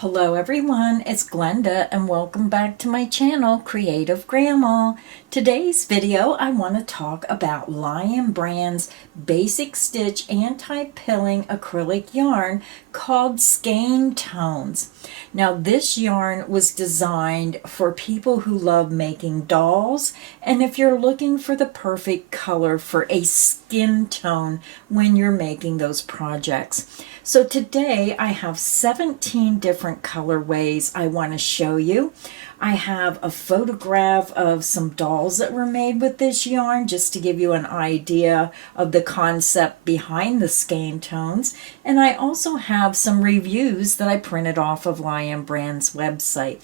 Hello everyone, it's Glenda and welcome back to my channel, Creative Grandma. Today's video I want to talk about LionBrand's basic stitch anti-pilling acrylic yarn called Skein tones. Now this yarn was designed for people who love making dolls, and if you're looking for the perfect color for a skin tone when you're making those projects. So today I have 17 different colorways I want to show you. I have a photograph of some dolls that were made with this yarn just to give you an idea of the concept behind the skein tones. And I also have some reviews that I printed off of LionBrand's website.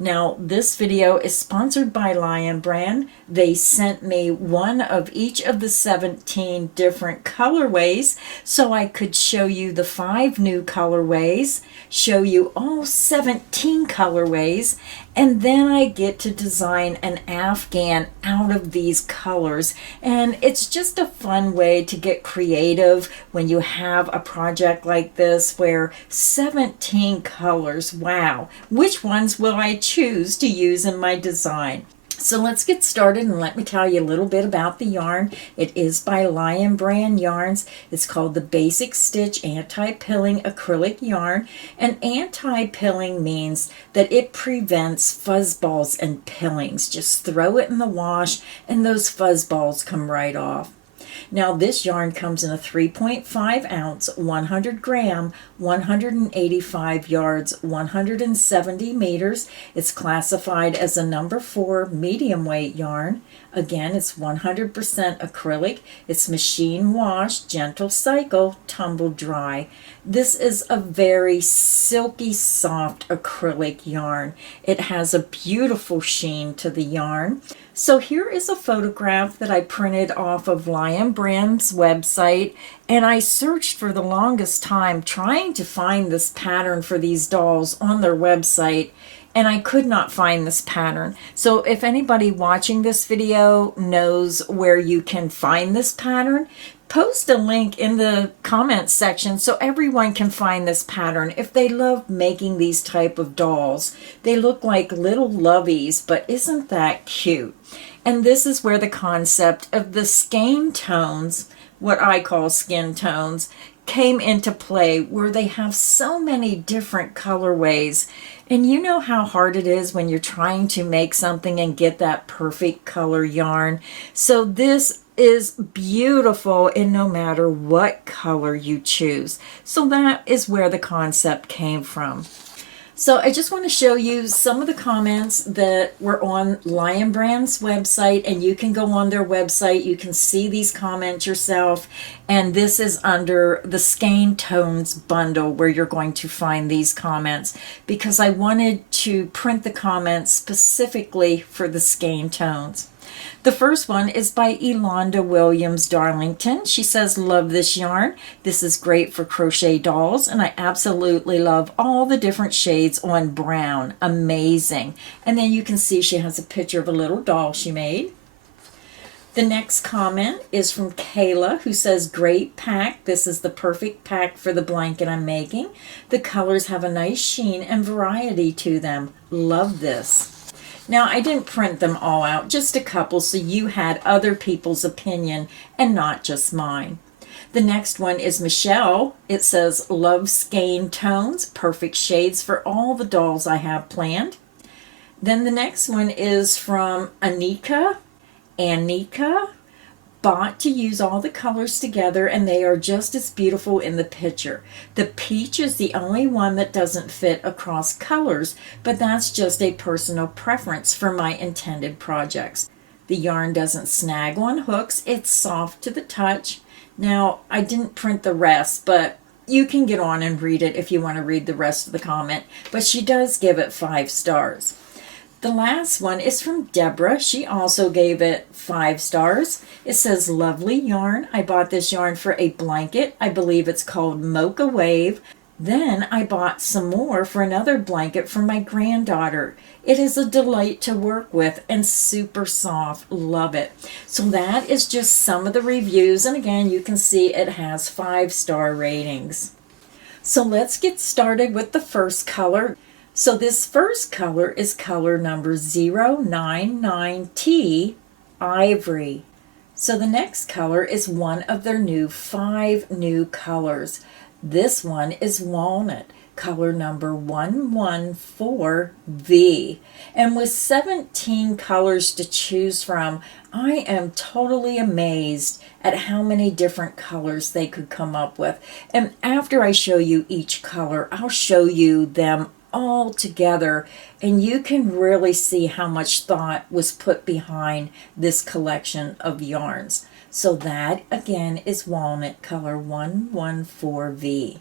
Now, this video is sponsored by LionBrand. They sent me one of each of the 17 different colorways so I could show you the 5 new colorways, show you all 17 colorways, and then I get to design an afghan out of these colors. And it's just a fun way to get creative when you have a project like this where 17 colors, wow, which ones will I choose to use in my design? So let's get started and let me tell you a little bit about the yarn. It is by LionBrand Yarns. It's called the Basic Stitch Anti-Pilling Acrylic Yarn. And anti-pilling means that it prevents fuzz balls and pillings. Just throw it in the wash and those fuzz balls come right off. Now this yarn comes in a 3.5 ounce, 100 gram, 185 yards, 170 meters. It's classified as a number 4 medium weight yarn. Again, it's 100% acrylic. It's machine wash, gentle cycle, tumble dry. This is a very silky, soft acrylic yarn. It has a beautiful sheen to the yarn. So here is a photograph that I printed off of LionBrand's website, and I searched for the longest time trying to find this pattern for these dolls on their website, and I could not find this pattern. So if anybody watching this video knows where you can find this pattern, post a link in the comments section so everyone can find this pattern if they love making these type of dolls. They look like little loveys, but isn't that cute? And this is where the concept of the skein tones, what I call skin tones, came into play, where they have so many different colorways. And you know how hard it is when you're trying to make something and get that perfect color yarn. So this is beautiful in no matter what color you choose. So that is where the concept came from. So I just want to show you some of the comments that were on LionBrand's website, and you can go on their website, you can see these comments yourself, and this is under the Skein Tones bundle where you're going to find these comments, because I wanted to print the comments specifically for the Skein Tones. The first one is by Elonda Williams Darlington. She says, love this yarn. This is great for crochet dolls, and I absolutely love all the different shades on brown. Amazing. And then you can see she has a picture of a little doll she made. The next comment is from Kayla, who says, great pack. This is the perfect pack for the blanket I'm making. The colors have a nice sheen and variety to them. Love this. Now, I didn't print them all out, just a couple, so you had other people's opinion and not just mine. The next one is Michelle. It says, love skein tones, perfect shades for all the dolls I have planned. Then the next one is from Anika. Bought to use all the colors together, and they are just as beautiful in the picture. The peach is the only one that doesn't fit across colors, but that's just a personal preference for my intended projects. The yarn doesn't snag on hooks. It's soft to the touch. Now, I didn't print the rest, but you can get on and read it if you want to read the rest of the comment, but she does give it 5 stars. The last one is from Deborah. She also gave it 5 stars. It says, lovely yarn. I bought this yarn for a blanket. I believe it's called Mocha Wave. Then I bought some more for another blanket for my granddaughter. It is a delight to work with and super soft. Love it. So that is just some of the reviews. And again, you can see it has 5-star ratings. So let's get started with the first color. So this first color is color number 099T, Ivory. So the next color is one of their 5 new colors. This one is Walnut, color number 114V. And with 17 colors to choose from, I am totally amazed at how many different colors they could come up with. And after I show you each color, I'll show you them all together, and you can really see how much thought was put behind this collection of yarns. So that again is Walnut, color 114V.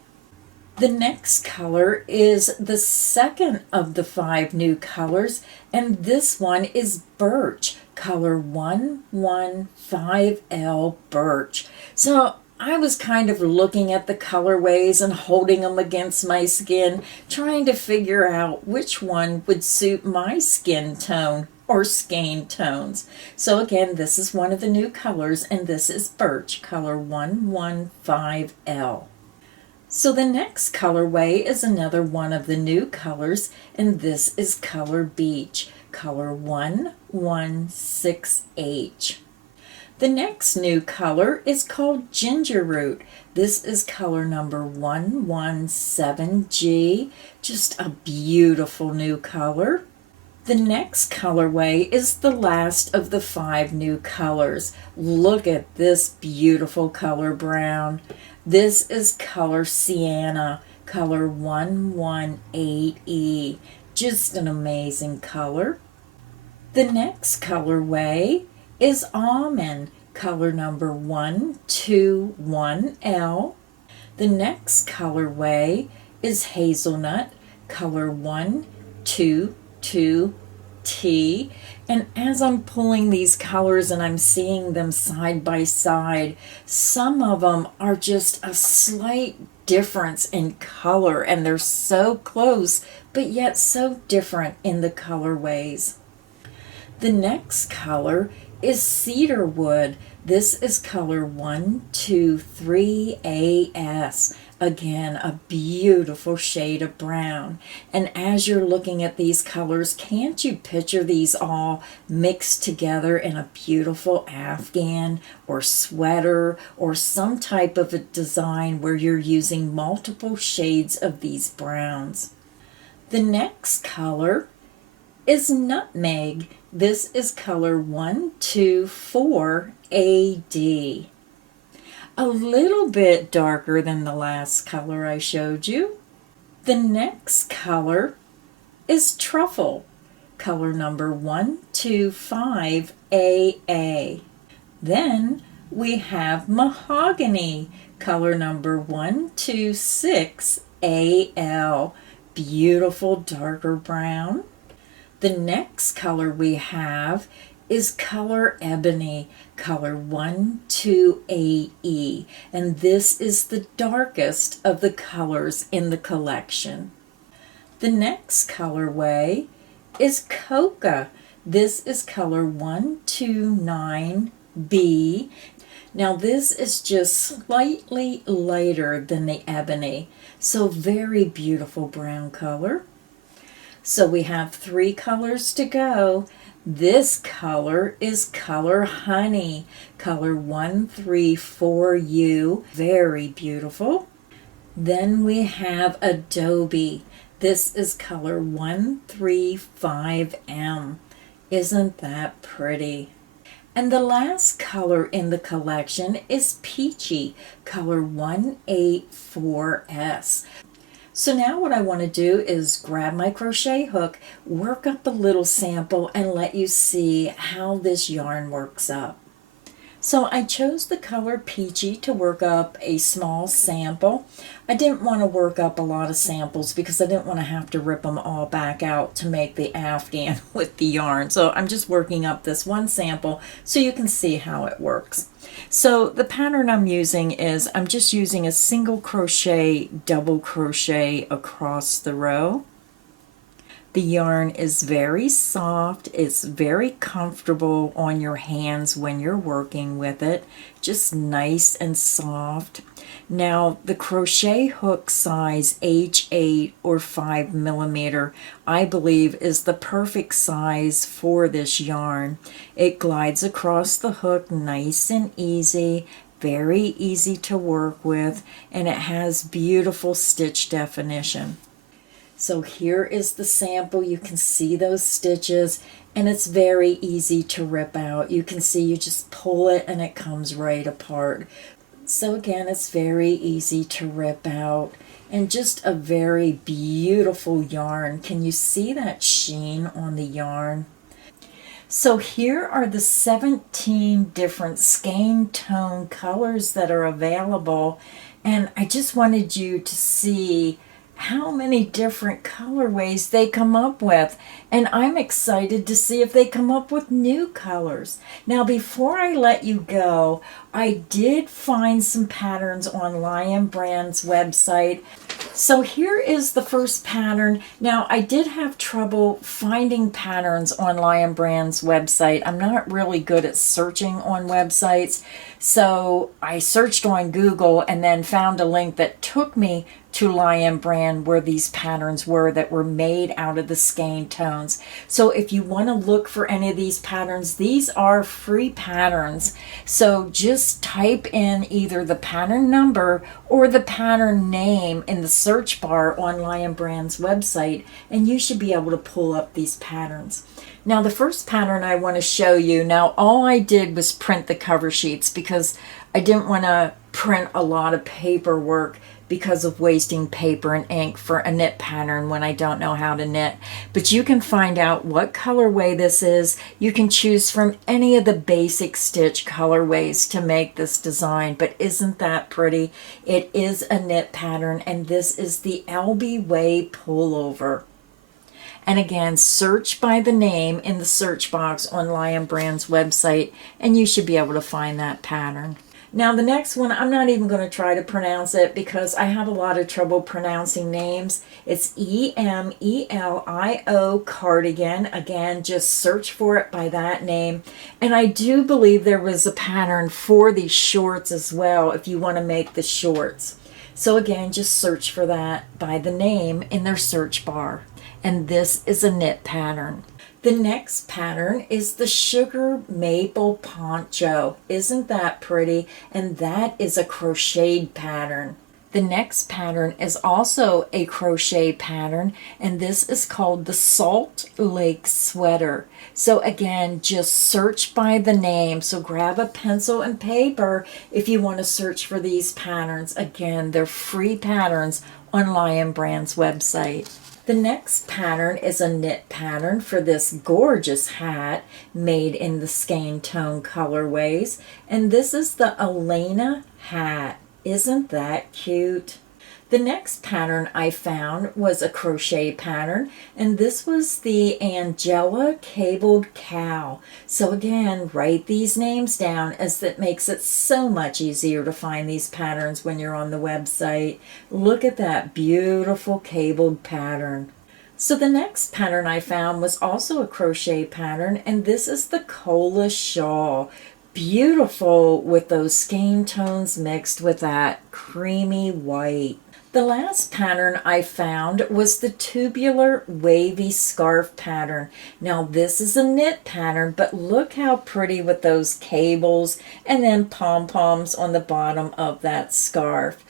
The next color is the second of the 5 new colors, and this one is Birch, color 115L, Birch. So I was kind of looking at the colorways and holding them against my skin, trying to figure out which one would suit my skin tone or skein tones. So again, this is one of the new colors, and this is Birch, color 115L. So the next colorway is another one of the new colors, and this is color Beach, color 116H. The next new color is called Ginger Root. This is color number 117G, just a beautiful new color. The next colorway is the last of the 5 new colors. Look at this beautiful color brown. This is color Sienna, color 118E, just an amazing color. The next colorway is Almond, color number 121L. The next colorway is Hazelnut, color 122T. And as I'm pulling these colors and I'm seeing them side by side, some of them are just a slight difference in color, and they're so close but yet so different in the colorways. The next color is Cedarwood. This is color 123AS. Again, a beautiful shade of brown. And as you're looking at these colors, can't you picture these all mixed together in a beautiful afghan or sweater or some type of a design where you're using multiple shades of these browns? The next color is Nutmeg. This is color 124AD. A little bit darker than the last color I showed you. The next color is Truffle, color number 125AA. Then we have Mahogany, color number 126AL. Beautiful darker brown. The next color we have is color Ebony, color 128E, and this is the darkest of the colors in the collection. The next colorway is Coca. This is color 129B. Now this is just slightly lighter than the Ebony, so very beautiful brown color. So we have 3 colors to go. This color is color Honey, color 134U, very beautiful. Then we have Adobe. This is color 135M. Isn't that pretty? And the last color in the collection is Peachy, color 184S. So now what I want to do is grab my crochet hook, work up a little sample, and let you see how this yarn works up. So I chose the color Peachy to work up a small sample. I didn't want to work up a lot of samples because I didn't want to have to rip them all back out to make the afghan with the yarn. So I'm just working up this one sample so you can see how it works. So the pattern I'm using is I'm just using a single crochet, double crochet across the row. The yarn is very soft. It's very comfortable on your hands when you're working with it. Just nice and soft. Now, the crochet hook size H8 or 5 millimeter, I believe, is the perfect size for this yarn. It glides across the hook nice and easy, very easy to work with, and it has beautiful stitch definition. So here is the sample. You can see those stitches, and it's very easy to rip out. You can see you just pull it and it comes right apart. So again, it's very easy to rip out, and just a very beautiful yarn. Can you see that sheen on the yarn? So here are the 17 different skein tone colors that are available, and I just wanted you to see how many different colorways they come up with, and I'm excited to see if they come up with new colors. Now, before I let you go, I did find some patterns on LionBrand's website. So here is the first pattern. Now, I did have trouble finding patterns on LionBrand's website. I'm not really good at searching on websites, so I searched on Google and then found a link that took me to LionBrand where these patterns were that were made out of the skein tones. So if you want to look for any of these patterns, these are free patterns. So just type in either the pattern number or the pattern name in the search bar on LionBrand's website, and you should be able to pull up these patterns. Now, the first pattern I want to show you, now all I did was print the cover sheets because I didn't want to print a lot of paperwork because of wasting paper and ink for a knit pattern when I don't know how to knit. But you can find out what colorway this is. You can choose from any of the basic stitch colorways to make this design, but isn't that pretty? It is a knit pattern, and this is the LB Way pullover. And again, search by the name in the search box on LionBrand's website, and you should be able to find that pattern. Now, the next one, I'm not even going to try to pronounce it because I have a lot of trouble pronouncing names. It's EMELIO cardigan. Again, just search for it by that name. And I do believe there was a pattern for these shorts as well if you want to make the shorts. So again, just search for that by the name in their search bar. And this is a knit pattern. The next pattern is the Sugar Maple Poncho. Isn't that pretty? And that is a crocheted pattern. The next pattern is also a crochet pattern, and this is called the Salt Lake Sweater. So again, just search by the name. So grab a pencil and paper if you want to search for these patterns. Again, they're free patterns on LionBrand's website. The next pattern is a knit pattern for this gorgeous hat made in the Skein tone colorways, and this is the Elena hat. Isn't that cute? The next pattern I found was a crochet pattern, and this was the Angela Cabled Cow. So again, write these names down as that makes it so much easier to find these patterns when you're on the website. Look at that beautiful cabled pattern. So the next pattern I found was also a crochet pattern, and this is the Cola Shawl. Beautiful with those skein tones mixed with that creamy white. The last pattern I found was the Tubular Wavy Scarf pattern. Now this is a knit pattern, but look how pretty with those cables and then pom-poms on the bottom of that scarf.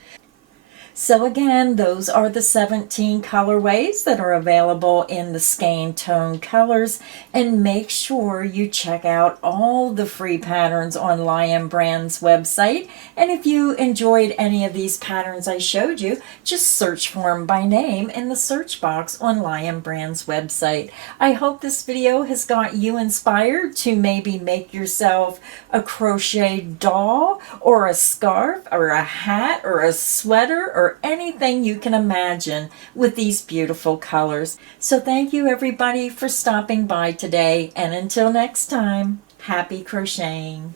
So again, those are the 17 colorways that are available in the Skein tone colors, and make sure you check out all the free patterns on LionBrand's website. And if you enjoyed any of these patterns I showed you, just search for them by name in the search box on LionBrand's website. I hope this video has got you inspired to maybe make yourself a crochet doll or a scarf or a hat or a sweater or anything you can imagine with these beautiful colors. So thank you everybody for stopping by today, and until next time, happy crocheting.